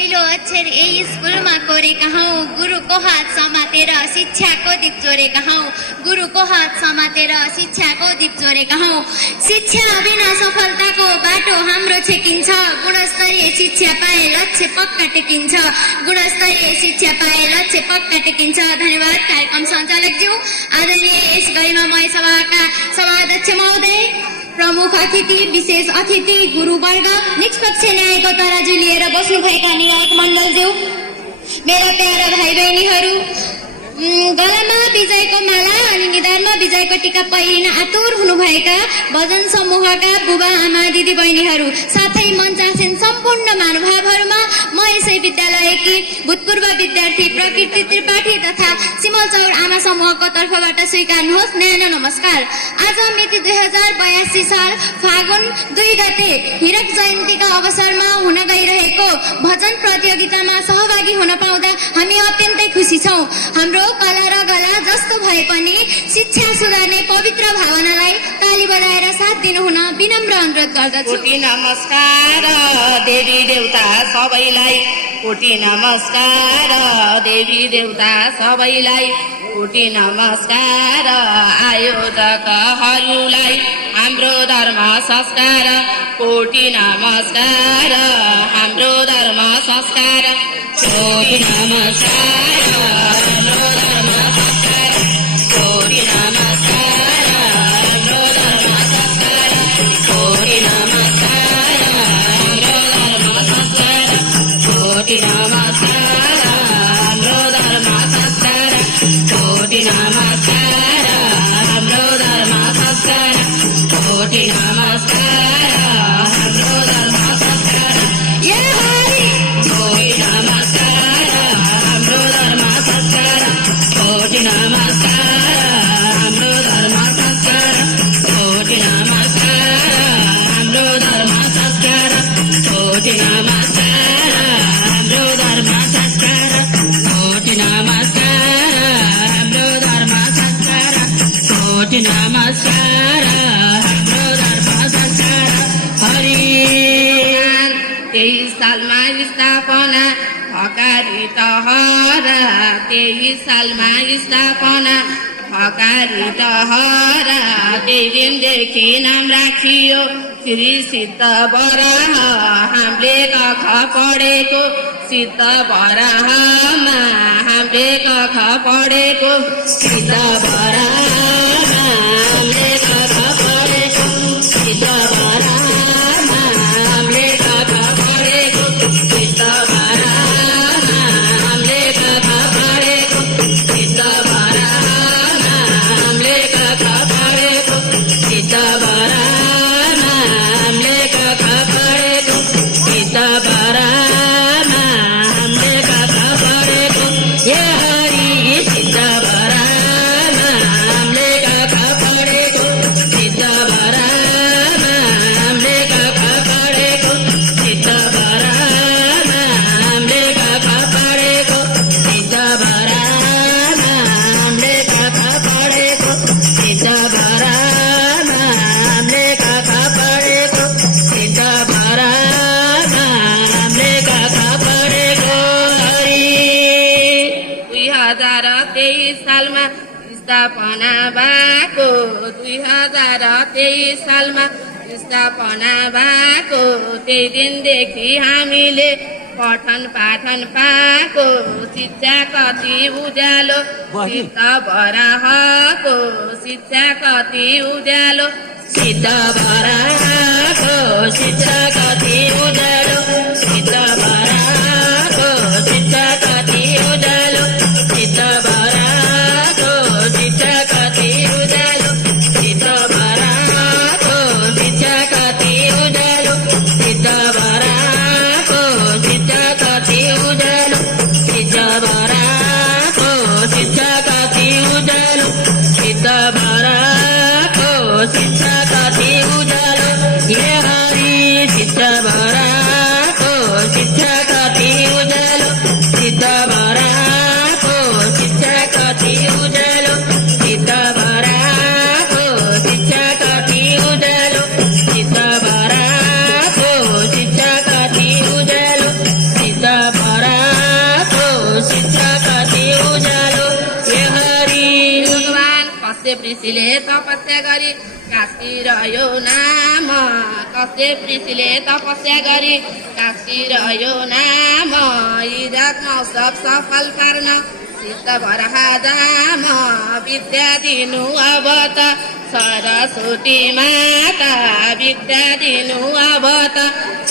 पहिलो अक्षर यही स्कुलमा कोरेका हौँ, गुरुको हात समातेर शिक्षाको दीप जोडेका हौँ, गुरुको हात समातेर शिक्षाको दीप जोडेका हौँ। शिक्षा बिना सफलताको बाटो हाम्रो छेकिन्छ, गुणस्तरीय शिक्षा पाए लक्ष्य पक्का टेकिन्छ, गुणस्तरीय शिक्षा पाए लक्ष्य पक्का टेकिन्छ। धन्यवाद कार्यक्रम सञ्चालकज्यू, आदरणीय यस गरिमामय सभाका सभाध्यक्ष महोदय, प्रमुख अतिथि, विशेष अतिथि, गुरुवर्ग, निष्पक्ष न्यायको तराजु लिएर बस्नुभएका न्यायिक मण्डलज्यू, मेरा प्यारा भाइ बहिनीहरू, गलामा विजयको माला अनि निधारमा विजयको टीका पहिरिन आतुर हुनुभएका भजन समूहका बुबा आमा दिदी बहिनीहरू, साथै मञ्चासीन सम्पूर्ण महानुभावहरूमा म यसै विद्यालयकी भूतपूर्व विद्यार्थी प्रकृति त्रिपाठी तथा सिमलचौर आमा समूहको तर्फबाट स्वीकार्नुहोस् न्यानो नमस्कार। आज मिति 2082 साल फागुन 2 गते हिरक जयन्तीका अवसरमा हुन गइरहेको भजन प्रतियोगितामा सहभागी हुन पाउँदा हामी अत्यन्तै खुसी छौँ। हाम्रो कला र गला जस्तो भए पनि शिक्षा सुधार्ने पवित्र भावनालाई ताली बजाएर साथ दिनुहुन विनम्र अनुरोध गर्दछु। कोटी नमस्कार देवी देवता सबैलाई, कोटी नमस्कार देवी देवता सबैलाई, कोटी नमस्कार आयोजकहरूलाई, हाम्रो धर्म संस्कार, कोटी नमस्कार हाम्रो धर्म संस्कार, कोटी नमस्कार हाम्रो धर्म संस्कार, कोटी नमस्कार हाम्रो धर्म संस्कार, कोटी नमस्कार हाम्रो धर्म संस्कार, कोटी नमस्कार हाम्रो धर्म संस्कार, कोटी नमस्कार हाम्रो धर्म संस्कार, कोटी नमस्कार हाम्रो धर्म संस्कार, कोटी नमस्कार हाम्रो धर्म संस्कार, कोटी नमस्कार हाम्रो धर्म संस्कार, कोटी नमस्कार हाम्रो धर्म संस्कार, कोटी नमस्कार हाम्रो धर्म संस्कार, कोटी नमस्कार हाम्रो धर्म संस्कार, कोटी नमस्कार हाम्रो धर्म संस्कार। हरि 23 सालमा स्थापना हकारी टहरा, 23 सालमा स्थापना हकारी टहरा, त्यही दिनदेखि नाम राखियो श्री सिद्ध बराह, हामीले कख पढेको सिद्ध बराहमा, हामीले कख पढेको सिद्ध बराहमा, हामीले कख पढेको सिद्ध बराहमा, हामीले कख पढेको सिद्ध बराहमा, हामीले कख पढेको सिद्ध बराहमा, हामीले कख पढेको सिद्ध बराहमा, हामीले कख पढेको सिद्ध बराहमा, हामीले कख पढेको हे हरि सिद्ध बराहमा, हामीले कख पढेको सिद्ध बराहमा, हामीले कख पढेको सिद्ध बराहमा, हामीले कख पढेको सिद्ध बराहमा, हामीले कख पढेको सिद्ध बराहमा, हामीले कख पढेको सिद्ध बराहमा, हामीले कख पढेको हरि। 2023 सालमा स्थापना भएको, 2023 सालमा स्थापना भएको, त्यही दिनदेखि हामीले पठन पाठन पाएको, शिक्षा कति उज्यालो सिद्ध बराहको, शिक्षा कति उज्यालो सिद्ध बराहको, शिक्षा कति उज्यालो सिद्ध बराहको, शिक्षा कति उज्यालो सिद्ध बराहको, शिक्षा कति उज्यालो सिद्ध बराहको, शिक्षा कति उज्यालो सिद्ध बराहको, शिक्षा कति उज्यालो सिद्ध बराहको, शिक्षा कति उज्यालो सिद्ध बराहको, शिक्षा कति उज्यालो हे हरि सिद्ध बराहको, शिक्षा कति उज्यालो सिद्ध बराहको, शिक्षा कति उज्यालो सिद्ध बराहको, शिक्षा कति उज्यालो सिद्ध बराहको, शिक्षा कति उज्यालो सिद्ध कश्यप ऋषिले तपस्या गरी काशी रह्यो नाम कश्यप ऋषिले तपस्या गरी काशी रह्यो नाम इज्जत मौसब सफल पार्न सिद्ध बराह धाम विद्या दिनु अब त सरस्वती माता विद्या दिनु अब त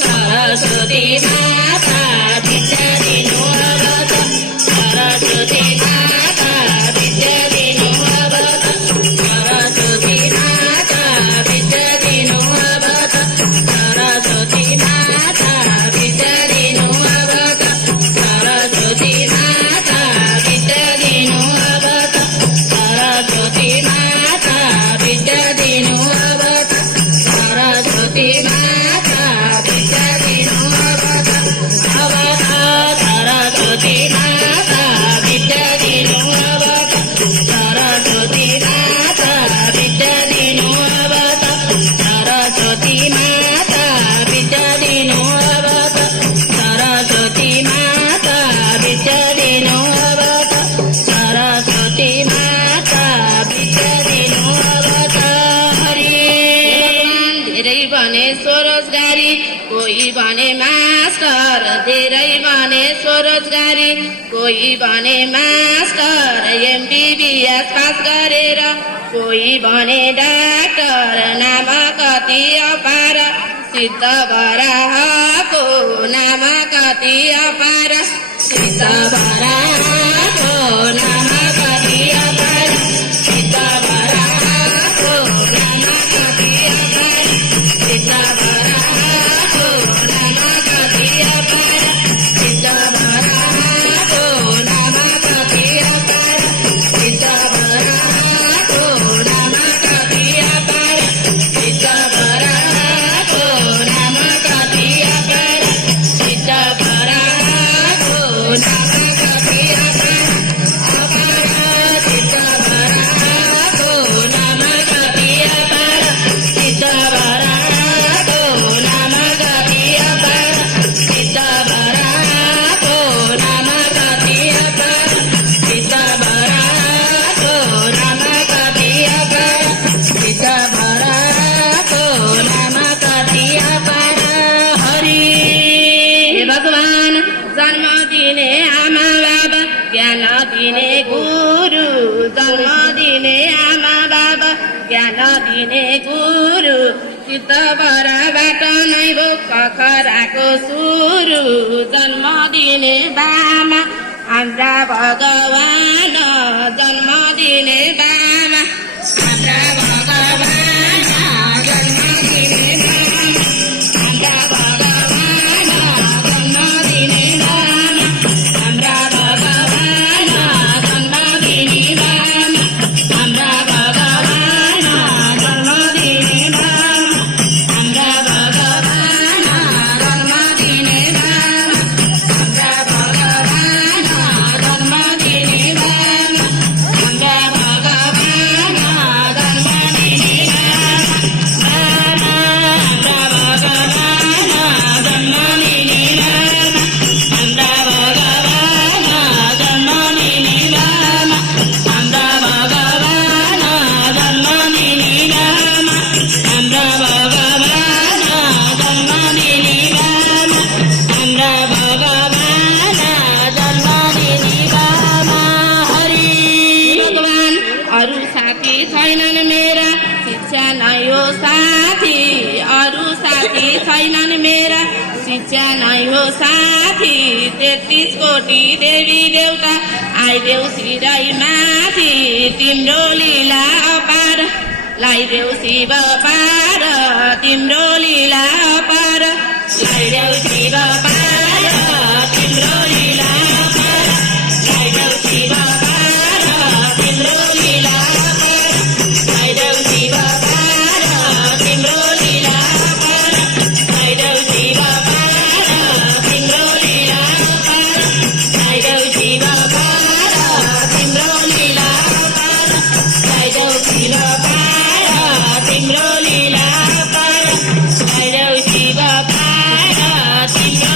सरस्वती माता विद्या दिनु अब त सरस्वती माता विद्या दिनु अब त सरस्वती माता विद्या दिनु अब त सरस्वती माता विद्या दिनु अब त सरस्वती माता विद्या दिनु अब त सरस्वती माता विद्या दिनु अब त सरस्वती माता विद्या दिनु अब त अब सरस्वती माता विद्या दिनु अब त सरस्वती माता विद्या दिनु अब त सरस्वती माता विद्या दिनु अब त सरस्वती माता विद्या दिनु अब त सरस्वती माता विद्या दिनु अब त हरि धेरै भने स्वरोजगारी कोही भने मास्टर धेरै भने स्वरोजगारी कोही भने मास्टर एमबीबीएस पास गरेर कोही भने डाक्टर नाम कति अपार सिद्ध बराहको नाम कति अपार सिद्ध बराहको नाम कति अपार सिद्ध बराहको नाम कति अपार सिद्ध बराहको नाम कति अपार सिद्ध बराहको नाम कति अपार सिद्ध बराहको नाम कति अपार सिद्ध बराहको नाम कति अपार सिद्ध बराहको नाम कति अपार अपार सिद्ध बराहको नाम कति अपार सिद्ध बराहको नाम कति अपार सिद्ध बराहको नाम कति अपार सिद्ध बराहको नाम कति अपार सिद्ध बराहको नाम कति अपार हरि हे भगवान जन्म दिने आमा बाबा ज्ञान दिने गुरु जन्म दिने आमा बाबा ज्ञान दिने गुरु सिद्ध बराबाट नै भो खराको सुरु जन्म दिने बामा हाम्रा भगवान जन्म दिने बामा हाम्रा भगवान जन्म दिने बामा हाम्रा भगवान जन्म दिने बामा हाम्रा भगवान जन्म दिने बामा हाम्रा भगवान जन्म दिने बामा हाम्रा भगवान जन्म दिने बामा हाम्रा भगवान जन्म दिने बामा हाम्रा भगवान जन्म दिने बामा हाम्रा भगवान जन्म दिने बामा हाम्रा भगवान जन्म दिने बामा हाम्रा भगवान जन्म दिने बामा हाम्रा भगवान जन्म दिने बामा हाम्रा भगवान जन्म दिने बामा हरि भगवान अरू साथी छैनन् मेरा शिक्षा नै हो साथी अरू साथी छैनन् मेरा शिक्षा नै हो साथी 33 कोटी देवी देउता आइदेऊ सिरै माथि तिम्रो लीला अपार लाइदेऊ शिव पार तिम्रो लीला अपार लाइदेऊ शिव पार तिम्रो लीला अपार लाइदेऊ शिव पार तिम्रो लीला अपार लाइदेऊ शिव पार तिम्रो लीला अपार लाइदेऊ शिव पार तिम्रो लीला अपार लाइदेऊ शिव पार तिम्रो लीला अपार लाइदेऊ शिव पार तिम्रो लीला अपार लाइदेऊ शिव पार तिम्रो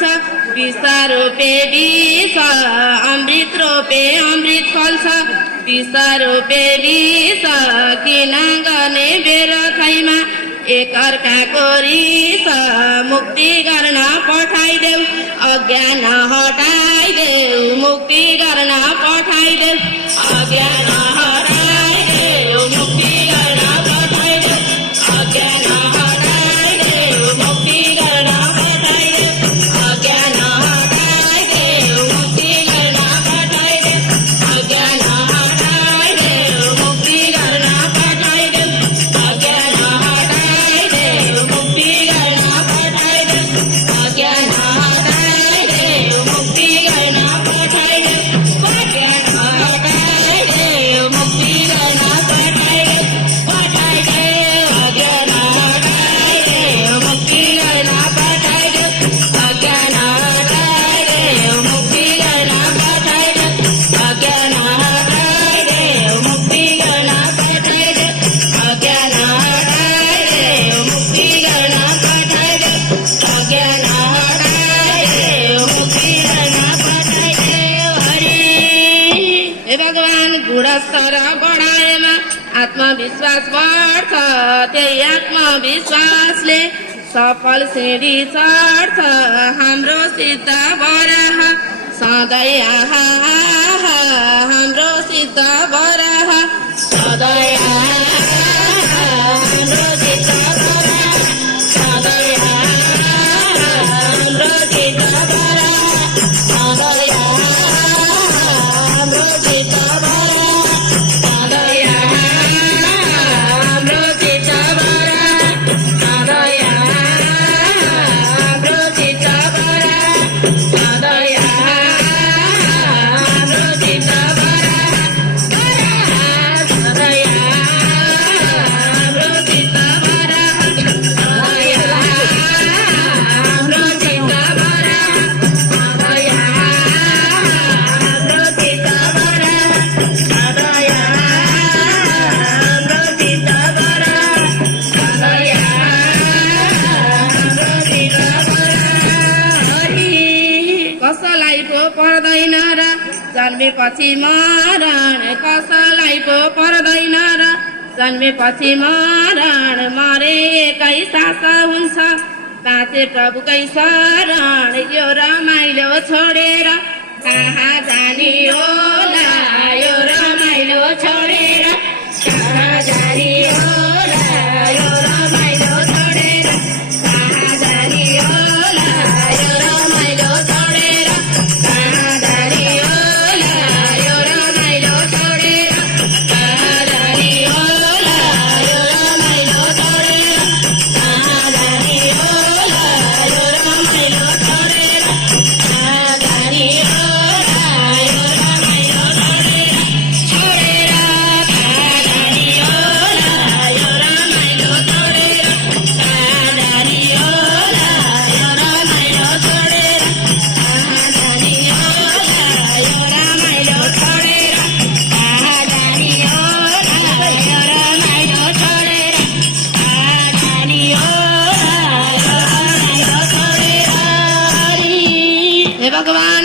फल्छ विष रोपे विष अमृत रोपे अमृत फल्छ विष रोपे विष किन गर्ने बेरो खैमा एकअर्काको रिस मुक्ति गर्न पठाइदेऊ अज्ञान हटाइदेऊ मुक्ति गर्न पठाइदेऊ अज्ञान हटाइदेऊ मुक्ति गर्न पठाइदेऊ अज्ञान हटाइदेऊ मुक्ति गर्न पठाइदेऊ अज्ञान हटाइदेऊ मुक्ति गर्न पठाइदेऊ अज्ञान हटाइदेऊ मुक्ति गर्न पठाइदेऊ अज्ञान हटाइदेऊ मुक्ति गर्न पठाइदेऊ अज्ञान हटाइदेऊ मुक्ति गर्न पठाइदेऊ अज्ञान हटाइदेऊ मुक्ति गर्न पठाइदेऊ पठाइदेऊ अज्ञान हटाइदेऊ मुक्ति गर्न पठाइदेऊ अज्ञान हटाइदेऊ मुक्ति गर्न पठाइदेऊ अज्ञान हटाइदेऊ मुक्ति गर्न पठाइदेऊ अज्ञान हटाइदेऊ मुक्ति गर्न पठाइदेऊ अज्ञान हटाइदेऊ मुक्ति गर्न पठाइदेऊ हरि हे भगवान गुणस्तर बढाएमा आत्मविश्वास बढ्छ त्यही आत्मविश्वासले सफल सिँढी चढ्छ हाम्रो सिद्ध बराह सधैँ आहा आहा हाम्रो सिद्ध बराह सधैँ आहा हाम्रो सिद्ध बराह सधैँ आहा हाम्रो सिद्ध बराह सधैँ आहा हाम्रो सिद्ध बराह सधैँ आहा हाम्रो सिद्ध बराह सधैँ आहा हाम्रो सिद्ध बराह सधैँ आहा हाम्रो सिद्ध बराह सधैँ आहा हाम्रो सिद्ध बराह सधैँ आहा हाम्रो सिद्ध बराह सधैँ आहा हाम्रो सिद्ध बराह सधैँ आहा हाम्रो सिद्ध बराह सधैँ आहा हाम्रो सिद्ध बराह हरि कसलाई पो पर्दैन र जन्मेपछि मरण कसलाई पो पर्दैन र जन्मेपछि मरण मरे एकै सास हुन्छ बाँचे प्रभुकै शरण यो रमाइलो छोडेर कहाँ जाने होला यो रमाइलो छोडेर कहाँ जाने होला यो रमाइलो छोडेर कहाँ जाने होला यो रमाइलो छोडेर कहाँ जाने होला यो रमाइलो छोडेर कहाँ जाने होला यो रमाइलो छोडेर कहाँ जाने होला यो रमाइलो छोडेर कहाँ जाने होला यो रमाइलो छोडेर छोडेर कहाँ जाने होला यो रमाइलो छोडेर कहाँ जाने होला यो रमाइलो छोडेर कहाँ जाने होला यो रमाइलो छोडेर कहाँ जाने होला यो रमाइलो छोडेर कहाँ जाने होला यो रमाइलो छोडेर हरि हे भगवान